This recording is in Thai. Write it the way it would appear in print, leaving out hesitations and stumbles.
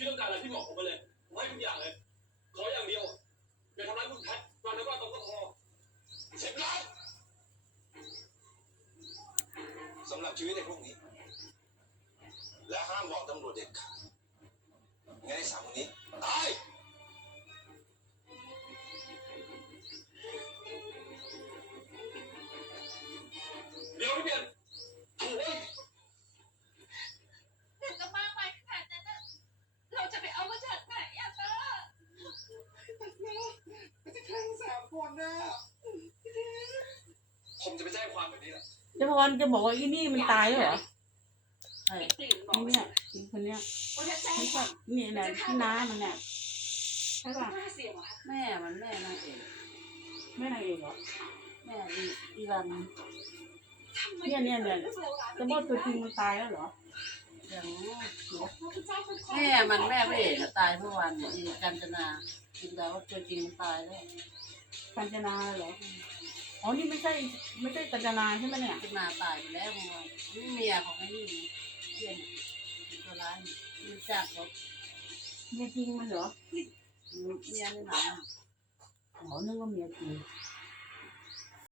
พี่ต้องการอะไรพี่บอกผมไปเลยผมให้ทุกอย่างเลยขออย่างเดียวอย่าทำร้ายคุณแพทวันแล้วก็ต้องก็พอ10 ล้านสำหรับชีวิตในพวกนี้และห้ามบอกตำรวจเด็ดขาดงั้นไอ้3 คนนี้ตายเดี๋ยวพี่เปลี่ยนโอ้ยเด็กก็มากมายขนาดนั้นน่ะเราจะไปเอามาจากไหนอ่ะเต้อไม่ใช่แค่3 คนนะผมจะไปแจ้งความแบบนี้แหละ จะพรจะบอกว่าอีนี่มันตายแล้วเหรอไอ้เนี่ยอีคนเนี้ยไม่ใช่นี่แหละที่น้ามันเนี่ยใช่ป่ะแม่มันแม่นางเอก แม่นางเอกเหรอแม่อีรันเนี่ยจะบอกตัวจริงมันตายแล้วเหรออย่างแม่มันแม่พระเอกตายเมื่อวานเนี่ยอีกัญจนาคิดว่าตัวจริงมันตายแล้วกัญจนาเหรออ๋อนี่ไม่ใช่กัญจนาใช่ไหมเนี่ยกัญจนาตายไปแล้วเมื่อวานนี่เมียของไอ้นี่เพื่อนตัวร้ายมันจับเขาเมียจริงมันเหรอเมียในหนังอ๋อนึกว่าเมียจริง